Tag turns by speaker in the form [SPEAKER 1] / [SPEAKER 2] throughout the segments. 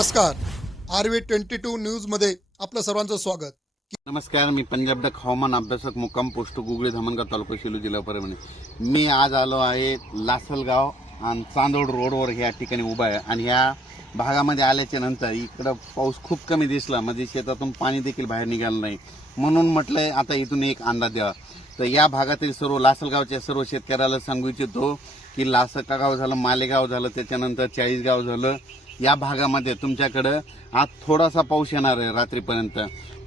[SPEAKER 1] नमस्कार R V twenty two न्यूजमध्ये आपलं सर्वांचं स्वागत
[SPEAKER 2] नमस्कार मी पंजाब डक हवामान अभ्यासक मुक्काम पोस्ट गुगळे धामणगाव तालुका शिलू जिल्हा परभणी मी आज आलो आहे लासलगाव आणि चांदोड रोडवर ह्या ठिकाणी उभा आहे आणि ह्या भागामध्ये आल्याच्या नंतर इकडं पाऊस खूप कमी दिसला म्हणजे शेतातून पाणी देखील बाहेर निघालं नाही म्हणून म्हटलंय आता इथून एक अंदाज द्यावा तर या भागातील सर्व लासलगावच्या सर्व शेतकऱ्याला सांगू इच्छितो की लासका गाव झालं मालेगाव झालं त्याच्यानंतर चाळीसगाव झालं या भागामध्ये तुमच्याकडं आज थोडासा पाऊस येणार आहे रात्रीपर्यंत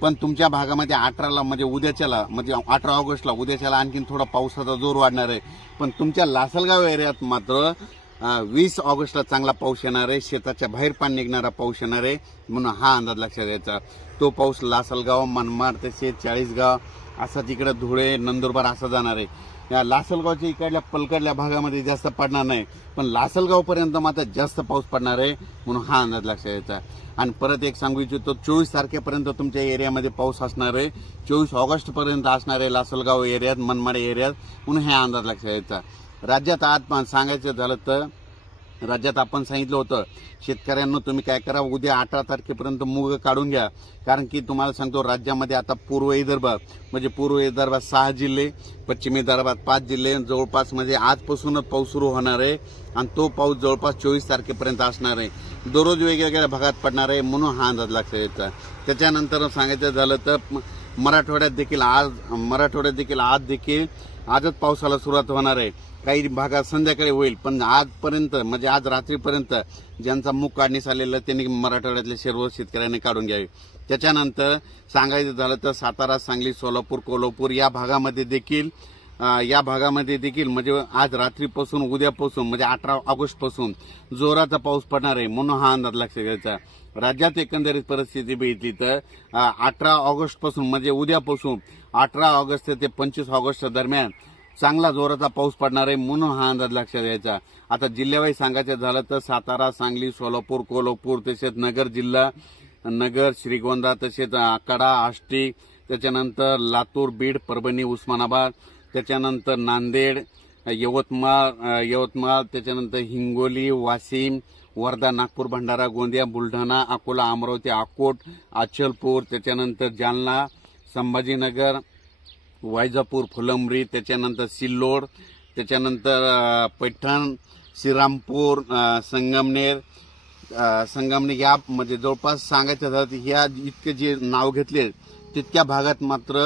[SPEAKER 2] पण तुमच्या भागामध्ये अठराला म्हणजे उद्याच्याला म्हणजे अठरा ऑगस्टला उद्याच्याला आणखीन थोडा पावसाचा जोर वाढणार आहे पण तुमच्या लासलगाव एरियात मात्र वीस ऑगस्टला चांगला पाऊस येणार आहे शेताच्या बाहेर पाणी निघणारा पाऊस येणार आहे म्हणून हा अंदाज लक्षात घ्यायचा तो पाऊस लासलगाव मनमाड शेत चाळीसगाव असा तिकडे धुळे नंदुरबार असा जाणार आहे या लासलगावच्या इकडल्या पलकडल्या भागामध्ये जास्त पडणार नाही पण लासलगावपर्यंत मात्र जास्त पाऊस पडणार आहे म्हणून हा अंदाज लक्षात यायचा आणि परत एक सांगू इच्छितो चोवीस तारखेपर्यंत तुमच्या एरियामध्ये पाऊस असणार आहे चोवीस ऑगस्टपर्यंत असणार आहे लासलगाव एरियात मनमाडे एरियात म्हणून हा अंदाज लक्षात यायचा राज्यात आज सांगायचं झालं तर राज्यात आपण सांगितलं होतं शेतकऱ्यांना तुम्ही काय करा उद्या अठरा तारखेपर्यंत मुग काढून घ्या कारण की तुम्हाला सांगतो राज्यामध्ये आता पूर्व विदर्भ म्हणजे पूर्व विदर्भात सहा जिल्हे पश्चिम विदर्भात पाच जिल्हे जवळपास म्हणजे आजपासूनच पाऊस सुरू होणार आहे आणि तो पाऊस जवळपास चोवीस तारखेपर्यंत असणार आहे दररोज वेगवेगळ्या भागात पडणार आहे म्हणून हा अंदाज लागतो त्याच्यानंतर सांगायचं झालं तर मराठवाड्यात देखील आज मराठवाड्यात देखील आज देखील आजच पावसाला सुरुवात होणार आहे काही भागात संध्याकाळी होईल पण आजपर्यंत म्हणजे आज रात्रीपर्यंत ज्यांचा मुख काढणीस आलेला त्यांनी मराठवाड्यातल्या सर्व शेतकऱ्यांनी काढून घ्यावे त्याच्यानंतर सांगायचं झालं तर सातारा सांगली सोलापूर कोल्हापूर या भागामध्ये देखील या भागामध्ये देखील म्हणजे आज रात्रीपासून उद्यापासून म्हणजे अठरा ऑगस्टपासून जोराचा पाऊस पडणार आहे म्हणून हा अंदाज लक्षात घ्यायचा राज्यात एकंदरीत परिस्थिती बघितली तर अठरा ऑगस्टपासून म्हणजे उद्यापासून अठरा ऑगस्ट ते पंचवीस ऑगस्ट दरम्यान चांगला जोराचा पाऊस पडणार आहे म्हणून हा अंदाज लक्षात घ्यायचा आता जिल्ह्यावाईज सांगायचं झालं तर सातारा सांगली सोलापूर कोल्हापूर तसेच नगर जिल्हा नगर श्रीगोंदा तसेच कडा आष्टी त्याच्यानंतर लातूर बीड परभणी उस्मानाबाद त्याच्यानंतर नांदेड यवतमाळ यवतमाळ त्याच्यानंतर हिंगोली वाशिम वर्धा नागपूर भंडारा गोंदिया बुलढाणा अकोला अमरावती अकोट अचलपूर त्याच्यानंतर जालना संभाजीनगर वायजापूर फुलंब्री त्याच्यानंतर सिल्लोड त्याच्यानंतर पैठण श्रीरामपूर संगमनेर संगमनेर या म्हणजे जवळपास सांगायचं झालं ह्या इतके जे नाव घेतले तितक्या भागात मात्र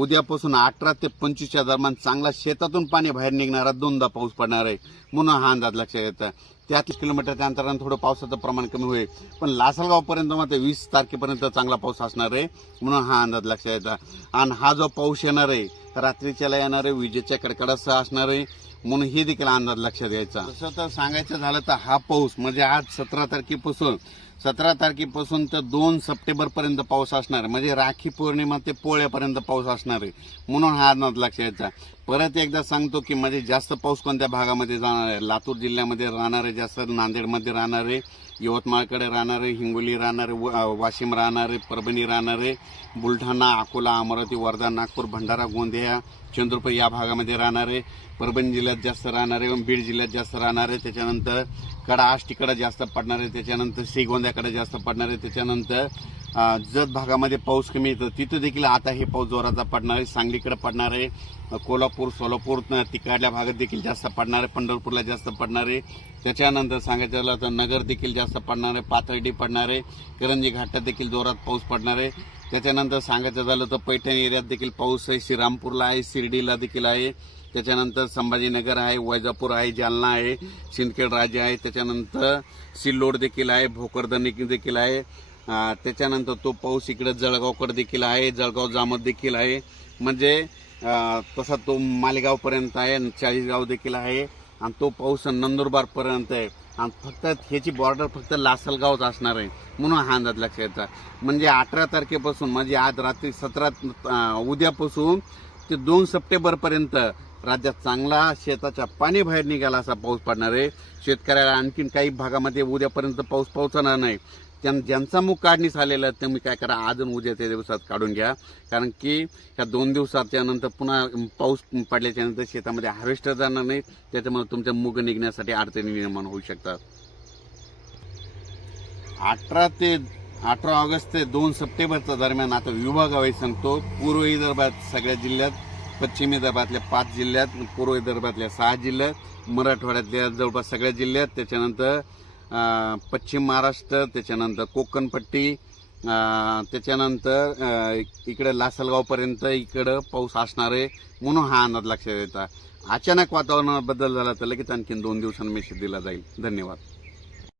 [SPEAKER 2] उद्यापासून अठरा ते पंचवीसच्या दरम्यान चांगला शेतातून पाणी बाहेर निघणारा दोनदा पाऊस पडणार आहे म्हणून हा अंदाज लक्षात येत आहे तीस किलोमीटरच्या अंतरानं थोडं पावसाचं प्रमाण कमी होईल पण लासलगावपर्यंत मात्र वीस तारखेपर्यंत चांगला पाऊस असणार आहे म्हणून हा अंदाज लक्षात येतो आणि हा जो पाऊस येणार आहे रात्रीच्याला येणार आहे विजेच्या कडकडासह असणार आहे म्हणून हे देखील अंदाज लक्षात घ्यायचा तसं तर सांगायचं झालं तर हा पाऊस म्हणजे आज सतरा तारखेपासून सतरा तारखेपासून तर दोन सप्टेंबरपर्यंत पाऊस असणार म्हणजे राखी पौर्णिमा ते पोळ्यापर्यंत पाऊस असणार आहे म्हणून हा अंदाज लक्ष यायचा परत एकदा सांगतो की म्हणजे जास्त पाऊस कोणत्या भागामध्ये जाणार आहे लातूर जिल्ह्यामध्ये राहणारे जास्त नांदेडमध्ये राहणारे यवतमाळकडे राहणारे हिंगोली राहणारे वाशिम राहणारे परभणी राहणारे बुलढाणा अकोला अमरावती वर्धा नागपूर भंडारा गोंदिया चंद्रपूर या भागामध्ये राहणारे परभणी जिल्ह्यात जास्त राहणारे बीड जिल्ह्यात जास्त राहणारे त्याच्यानंतर कडा आष्टीकडे जास्त पडणारे त्याच्यानंतर श्रीगोंद्याकडे जास्त पडणारे त्याच्यानंतर जत भागामध्ये पाऊस कमी येतो तिथं देखील आता हे पाऊस जोराचा पडणार आहे सांगलीकडे पडणार आहे कोल्हापूर सोलापूर तिकडल्या भागात देखील जास्त पडणार आहे पंढरपूरला जास्त पडणार आहे त्याच्यानंतर सांगायचं झालं तर नगर देखील जास्त पडणार आहे पाथर्डी पडणार आहे करंजी घाटात देखील जोरात पाऊस पडणार आहे त्याच्यानंतर सांगायचं झालं तर पैठण एरियात देखील पाऊस आहे श्रीरामपूरला आहे शिर्डीला देखील आहे त्याच्यानंतर संभाजीनगर आहे वैजापूर आहे जालना आहे शिंदखेड राजे आहे त्याच्यानंतर सिल्लोड देखील आहे भोकरदन देखील आहे त्याच्यानंतर तो पाऊस इकडे जळगावकडे देखील आहे जळगाव जामत देखील आहे म्हणजे तसा तो मालेगावपर्यंत आहे चाळीसगाव देखील आहे आणि तो पाऊस नंदुरबारपर्यंत आहे आणि फक्त ह्याची बॉर्डर फक्त लासलगावच असणार आहे म्हणून हा अंदाज लक्षात म्हणजे अठरा तारखेपासून म्हणजे आज रात्री सतरा उद्यापासून ते दोन सप्टेंबरपर्यंत राज्यात चांगला शेताच्या पाणी बाहेर निघाला असा पाऊस पडणार आहे शेतकऱ्याला आणखीन काही भागामध्ये उद्यापर्यंत पाऊस पोहोचणार नाही त्यां ज्यांचा मूग काढणी झालेला तुम्ही काय करा अजून त्या दिवसात काढून घ्या कारण की ह्या दोन दिवसात त्यानंतर पुन्हा पाऊस पडल्याच्यानंतर शेतामध्ये हार्वेस्टर जाणार नाही त्याच्यामुळे तुमच्या मूग निघण्यासाठी अडचणी निर्माण होऊ शकतात अठरा ते अठरा ऑगस्ट ते दोन सप्टेंबरच्या दरम्यान आता विभागावाई सांगतो पूर्व विदर्भात सगळ्या जिल्ह्यात पश्चिम विदर्भातल्या पाच जिल्ह्यात पूर्व विदर्भातल्या सहा जिल्ह्यात मराठवाड्यातल्या जवळपास सगळ्या जिल्ह्यात त्याच्यानंतर पश्चिम महाराष्ट्र त्याच्यानंतर कोकणपट्टी त्याच्यानंतर इकडे लासलगावपर्यंत इकडं पाऊस असणार आहे म्हणून हा अंदाज लक्षात येतात अचानक वातावरणात बदल झाला तर लगेच आणखीन दोन दिवसांनी मेसेज दिला जाईल धन्यवाद